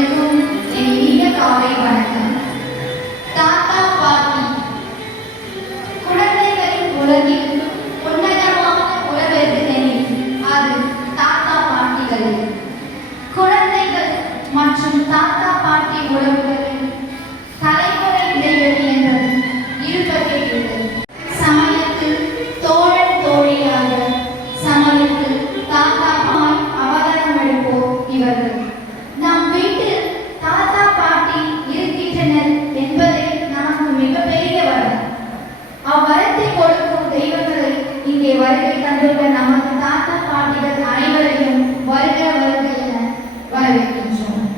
அனைவருக்கும் என் இனிய காலை வணக்கம். தாத்தா பாட்டி. குழந்தைகளின் உலகில் உன்னதமான உறவெதுனெனில் அது தாத்தா பாட்டிகளே. குழந்தைகள் மற்றும் தாத்தா பாட்டி உறவுகளில் தலைமுறை இடைவெளி என்பது இருப்பதே இல்லை. சமயத்தில் தோழன் தோழியாக, சமயத்தில் தாத்தாமாய் அவதாரம் எடுப்போர் இவர்கள். நம் வீட்டில் தாத்தா பாட்டி இருக்கின்றனர் என்பதே நமக்கு மிகப்பெரிய வரம். அவ்வரத்தை கொடுக்கும் தெய்வங்களை இங்கே வருகை தந்துள்ள நமது தாத்தா பாட்டிகள் அனைவரையும் வருக வருக என வரவேற்கின்றோம்.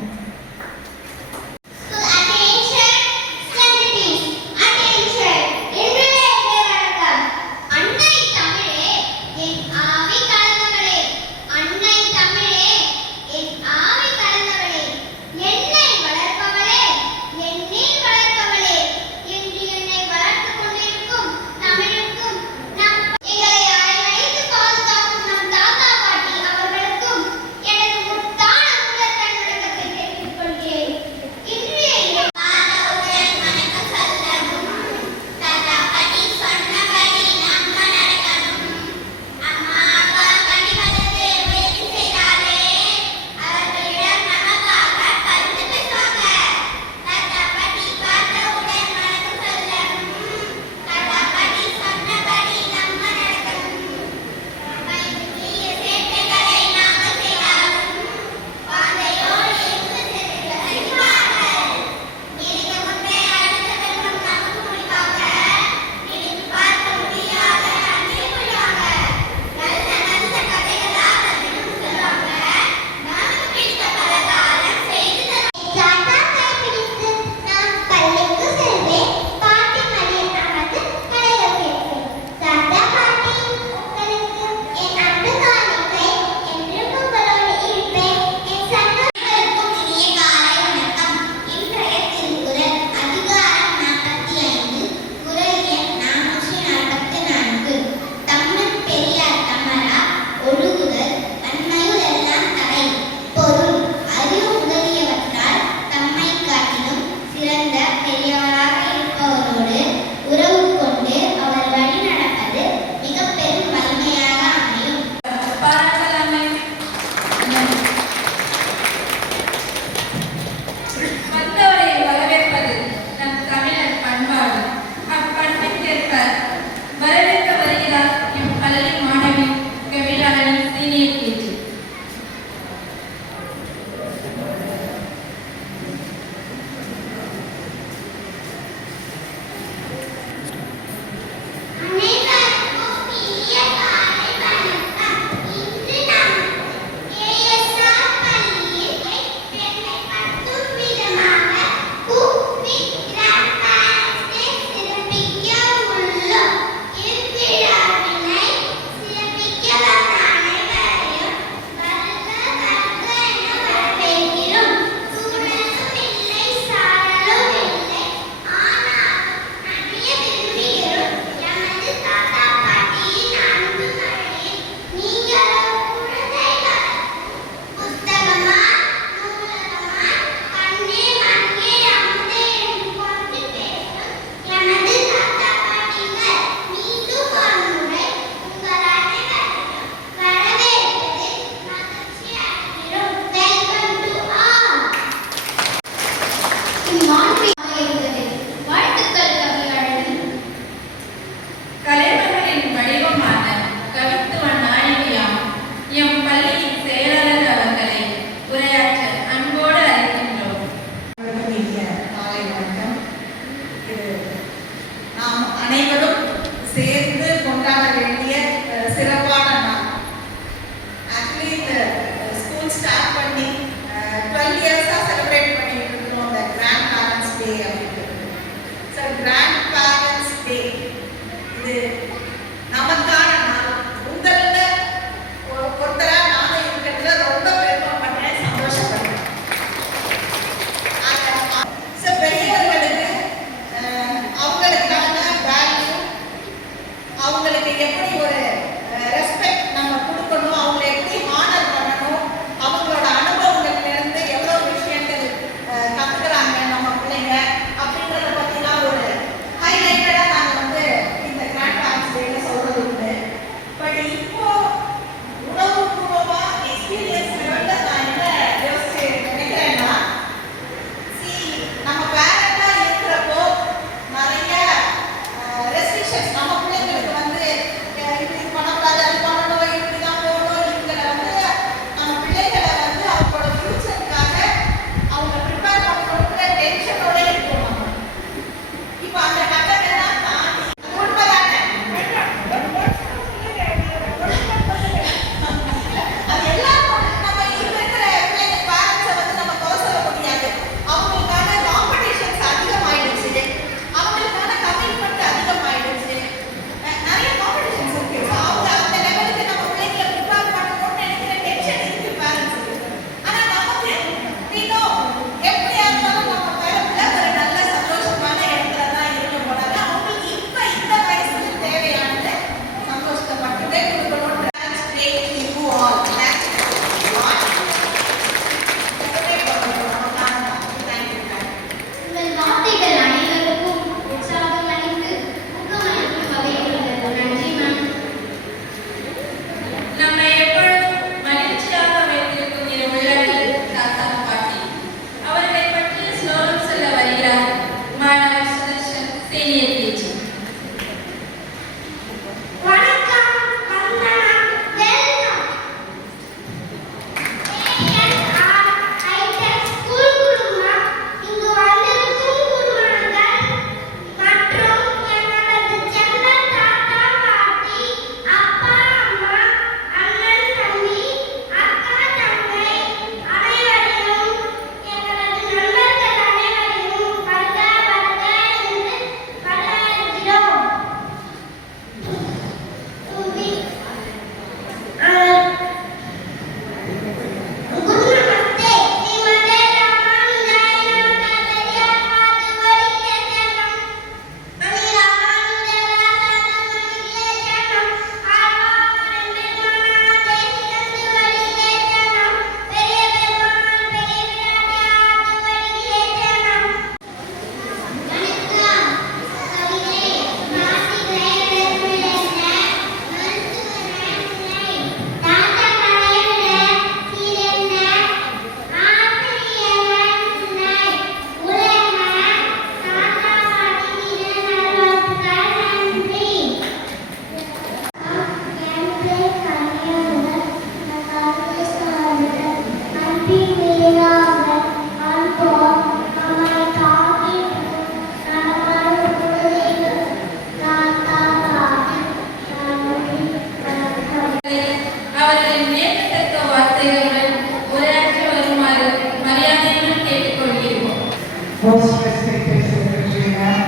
Most respected Secretary Ma'am,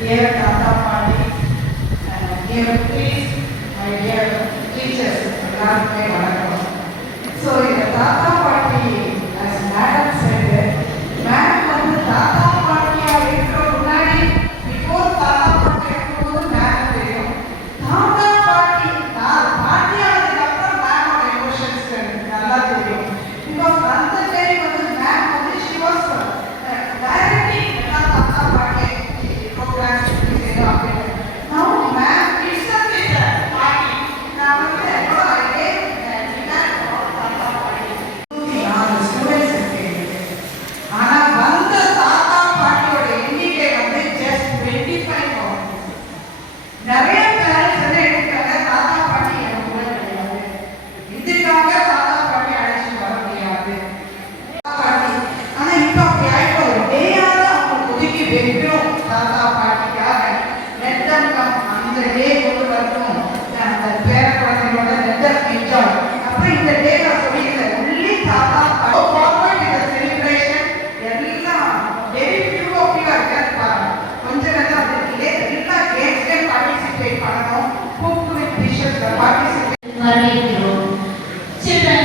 dear Tata Party, and dear please, my dear teachers, எல்லாருக்குமே வணக்கம். So இந்த தாத்தா பாட்டி, as Madam said, Madam வந்து தாத்தா பாட்டியா இருக்கிற முன்னாடி before தாத்தா பாட்டி இருக்கும்போது Madam தெரியும். தாத்தா பாட்டி பாட்டியானதுக்கு அப்புறம் Madam emotions நல்லா தெரியும். Because அந்த டைம் வந்து Madam வந்து she was directing தாத்தா பாட்டி programs அப்படின்னு. Now Madam itself is a party. நான் வந்து நிறைய பேரண்ட்ஸ் வந்து எடுத்துக்காங்க தாத்தா பாட்டி எனக்கு கூட கிடையாது, இதுக்காக தாத்தா பாட்டி அழைச்சிட்டு வர முடியாது பாட்டி. ஆனா இப்ப அப்படி ஆயிப்போ ஒரு டேயாவது அவங்களுக்கு ஒதுக்கி வைக்கணும் தாத்தா பாட்டிக்காக. நெத்தம் அந்த டே கொண்டு வரணும், அந்த பேர குழந்தைங்களோட நெத்தம் என்ஜாய். அப்புறம் இந்த டே நான் சொல்லிக்கிறேன் ஒன்லி தாத்தா பாட்டி இந்த செலிப்ரேஷன் எல்லாம் very few of you are here கொஞ்சம் நேரம் அதுக்கு எல்லா கேம்ஸ்ல பார்ட்டிசிபேட் பண்ணணும். குக் வித் டிஷஸ்ல பார்ட்டிசிபேட் வரவேற்கிறோம். Children,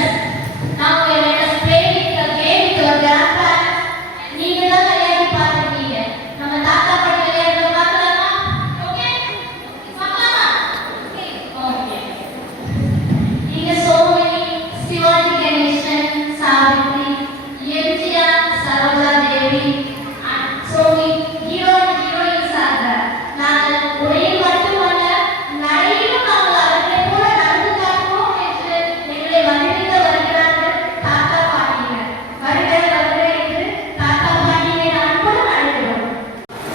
now let us play with the game with your grandparents. நீங்க தான் விளையாடி பாருங்க. நம்ம தாத்தா பாட்டி விளையாடுறத பார்க்கலாமா? ஓகே? பார்க்கலாமா? ஓகே. நீங்க so many Sivaji Ganesan, Savitri, MGR, Saroja Devi, so many hero and heroines are there. நாங்கள் உரையில் மட்டுமல்ல நடையிலும் நாங்கள் அவர்களை போல நடந்து காட்டுவோம் என்று எங்களை வந்திருக்க வருகிறார்கள் தாத்தா பாட்டியினர். வருகிற என்று தாத்தா பாட்டியை அன்புடன் அழைக்கிறோம்.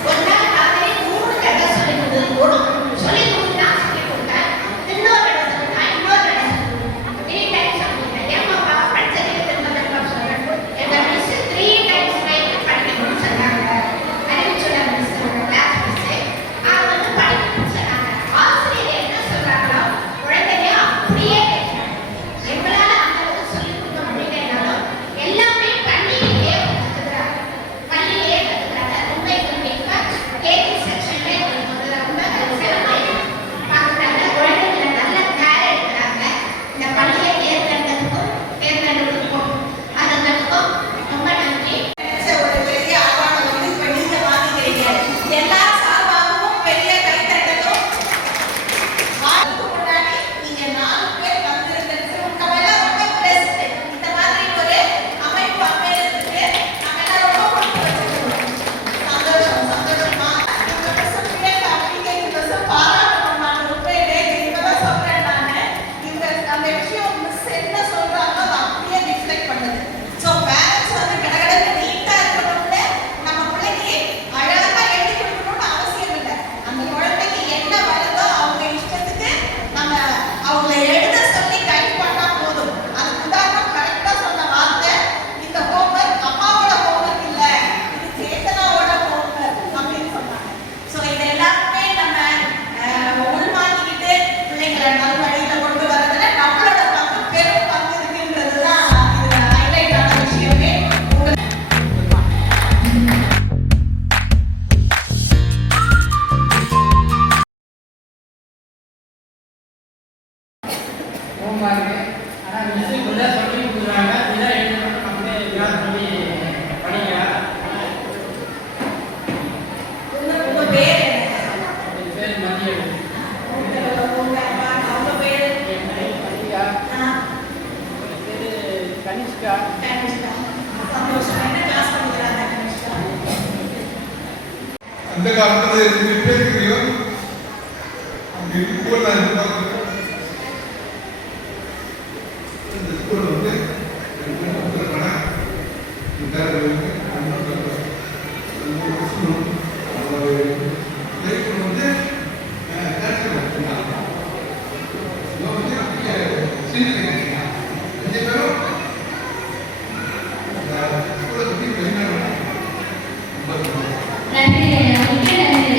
ஒரு நாள் காலையில் 3 தடவை சொல்லி கொடுத்தது சொல்லி கொடுத்தா சொல்லி கொடுத்தேன். இன்னொரு தடவை சொல்லிட்டேன், இன்னொரு தடவை சொல்லிட்டேன், 3 டைம்ஸ் சொல்லிட்டேன். ஏமாப்பா படிச்சதுக்கு திரும்ப திரும்ப சொல்றேன். எங்க மிஸ் 3 டைம்ஸ் படிக்கணும்னு சொன்னாங்க. அறிவிச்சுள்ள மிஸ் கிளாஸ் மிஸ் அவங்க வந்து படிக்கணும்னு சொன்னாங்க. ஆசிரியர் என்ன சொல்றாங்களோ குழந்தைங்க அப்படியே கேட்கணும். எங்களால அந்த அளவுக்கு சொல்லி கொடுக்க முடியலைனாலும் எல்லாமே பள்ளியிலேயே கத்துக்கிறாங்க. பள்ளியிலேயே கத்துக்கிறாங்க. ரொம்ப எங்களுக்கு இப்ப கேஜி செக்ஷன்ல எங்களுக்கு வந்து ரொம்ப சிரமம் பார்க்குறாங்க. குழந்தைங்களை நல்ல கேர் எடுக்கிறாங்க. இந்த பள்ளியை தேர்ந்தெடுக்கும் அதற்கும் ரொம்ப நன்றி. ஒரு பெரிய அவார்டு வந்து இப்ப நீங்க வாங்கிக்கிறீங்க. எல்லா சார்பாகவும் பெரிய கைத்தட்டலும். அதுக்கு முன்னாடி நீங்க 4 பேர் வந்திருக்கிறது நம்ம எல்லாம் ரொம்ப பிளஸ்ட். இந்த மாதிரி ஒரு அமைப்பு அமையறதுக்கு நம்ம எல்லாம் ரொம்ப கொடுத்து வச்சிருக்கோம். சந்தோஷம் சந்தோஷமா இந்த வருஷம் பிள்ளைங்க அப்படிங்க இந்த வருஷம் பாராட்டணும். நான் உண்மையிலே இப்பதான் சொல்றேன். நான் இந்த அந்த விஷயம் மிஸ் என்ன சொல்றாங்களோ அதை அப்படியே ரிஃப்ளெக்ட் பண்ணுது. ஸோ பேரண்ட்ஸ் வந்து கடகடன்னு நீட்டா இருக்கணும்னு நம்ம பிள்ளைக்கு அழகா எழுதி கொடுக்கணும்னு அவசியம் இல்லை. அந்த குழந்தைக்கு என்ன வருதோ அவங்க இஷ்டத்துக்கு நம்ம அவங்களை எழுத சொல்லி கைட் பண்ணா போதும். அதுக்கு உதாரணம் கரெக்டா சொன்ன வார்த்தை, இந்த ஹோம்ஒர்க் அம்மாவோட ஹோம்ஒர்க் இல்ல, இது சேத்தனாவோட ஹோம்ஒர்க் அப்படின்னு சொன்னாங்க. ஸோ இது எல்லாமே நம்ம உள்வாங்கிக்கிட்டு பிள்ளைங்களை நல்வழியில கொண்டு வரதுல நம்மளோட பங்கு பெரும் பங்கு இருக்குன்றதுதான் இதுல ஹைலைட் ஆன விஷயமே. ஹோம்ஒர்க். ஆனா மிஸ் இதை சொல்லி கொடுக்குறாங்க, இதை எழுதணும், நம்மளே எல்லாம் சொல்லி படிங்க. உங்க பேர் என்ன? என் பேர் மதியம். அவங்க பேர் என் பேர் மதியா. என் பேர் கனிஷ்கா. சந்தோஷம். என்ன கிளாஸ் படிக்கிறாங்க கனிஷ்கா? அந்த காலத்துல ரெண்டு பேர் தெரியும். அப்படி இப்போ நான் எதிர்பார்க்கிறேன். இந்த ஸ்கூல் வந்து நன்றி, மிக்க நன்றி.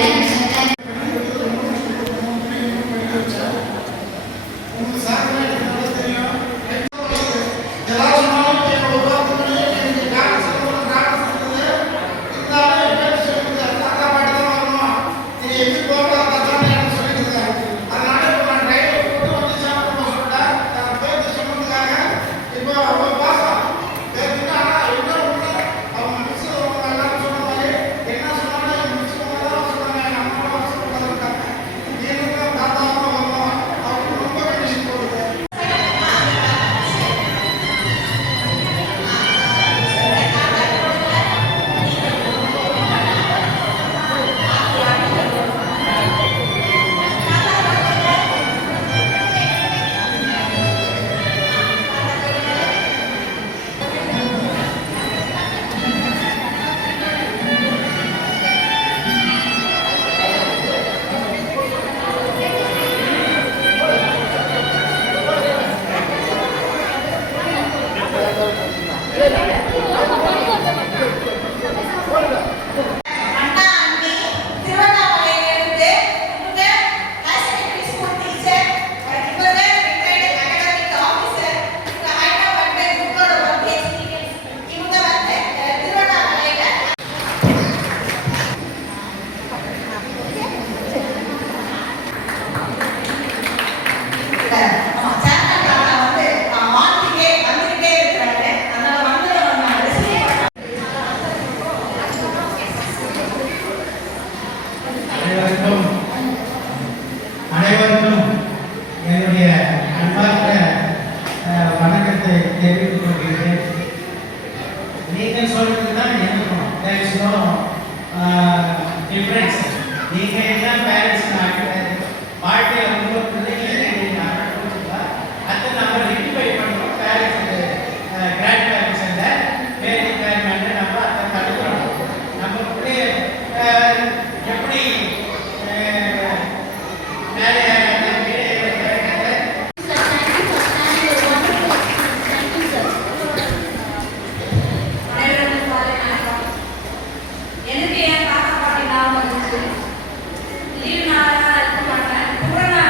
நீங்கள் சொல்கிறது தான் இருக்கணும். There is no difference. நீங்கள் என்ன பேரண்ட்ஸ் வாழ்க்கையில் உங்கள் பிள்ளைகளை அதை நம்ம ரெக்டிஃபை பண்ணுறோம். பேரண்ட்ஸுக்கு கிராண்ட் பேரண்ட்ஸ் இல்லை பேர் பேரண்ட் நம்ம அதை தடுக்கிறோம். நம்ம பிள்ளைய எப்படி மேலே அனைவருக்கும் காலை வணக்கம். எனக்கு என் தாத்தா பாட்டி ஞாபகம் வந்துச்சு. லீவ் நாளாக இருக்க மாட்டேன். கொரோனா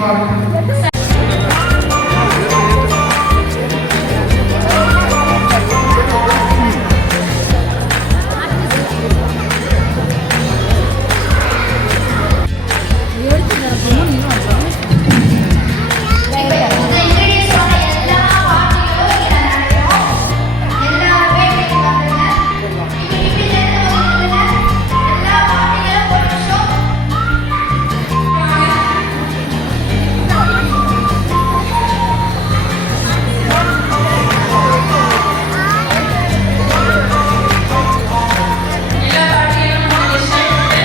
வாழ்த்து. இந்த இன்கிரீடியன்ஸோட எல்லா வார்த்தைகளும் இங்க நடக்கும். எல்லாருமே இப்படி வந்துருங்க. இப்படி சேர்ந்து வந்துருங்க. எல்லா வார்த்தைகளும் ஒரு நிமிஷம். எல்லா பாட்டிகளும் ஒரு ஷர்ட்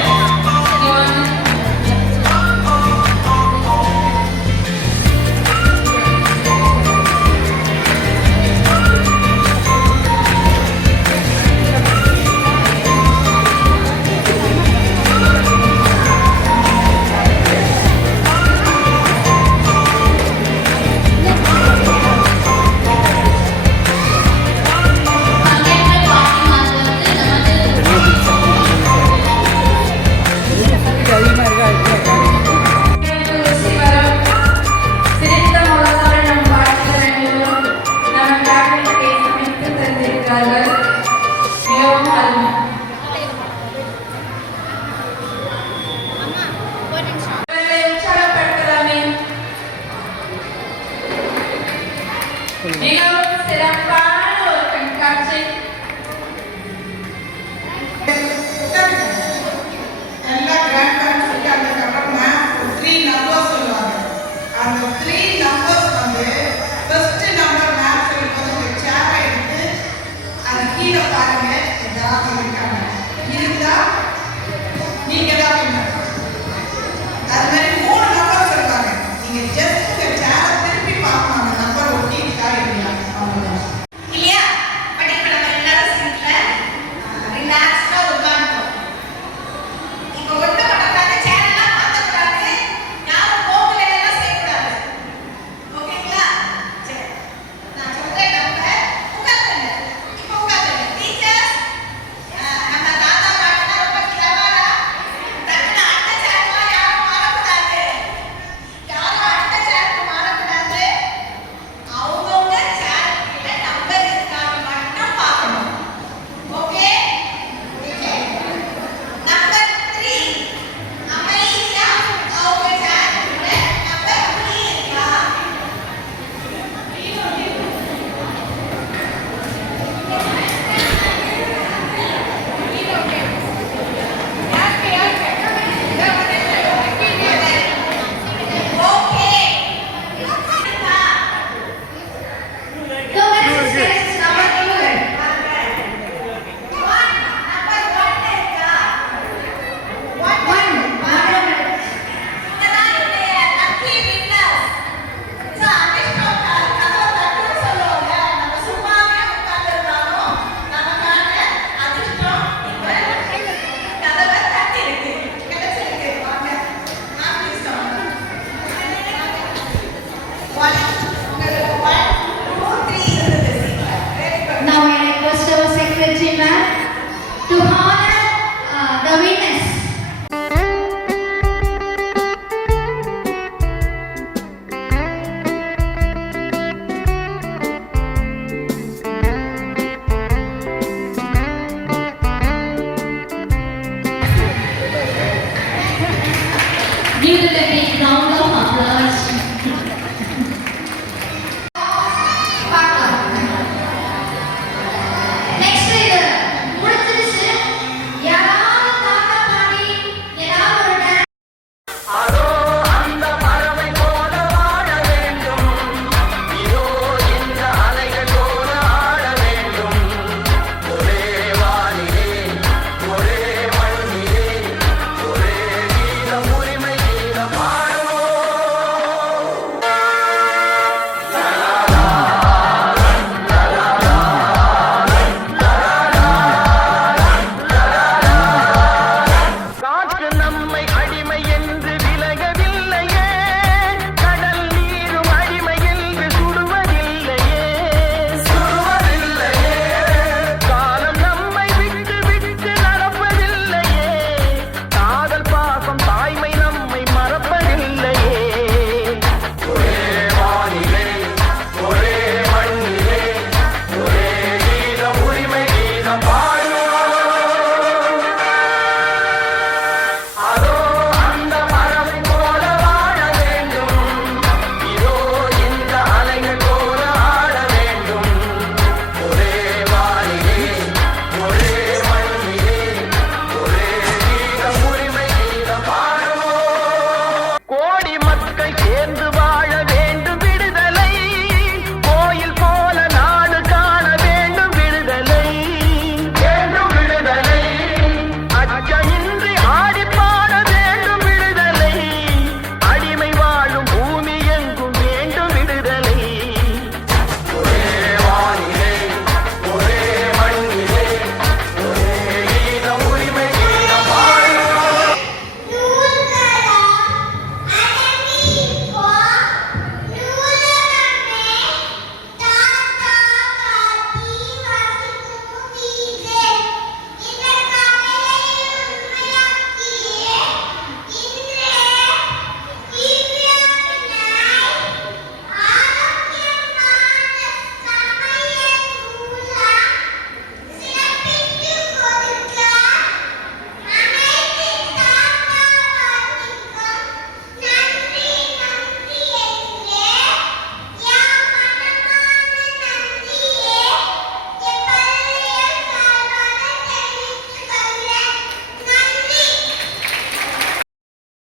பங்கேற்ற பாட்டிமார்களுக்கு நமது சிரித்த முகத்தோடு நம் பாட்டிகள் அனைவரும் நம் காட்டிற்கு சமைத்து தந்திருக்கிறார்கள். மிகவும் அருமை. உங்களை உற்சாகப்படுத்தலாமே. மிகவும் சிறப்பான ஒரு கண்காட்சி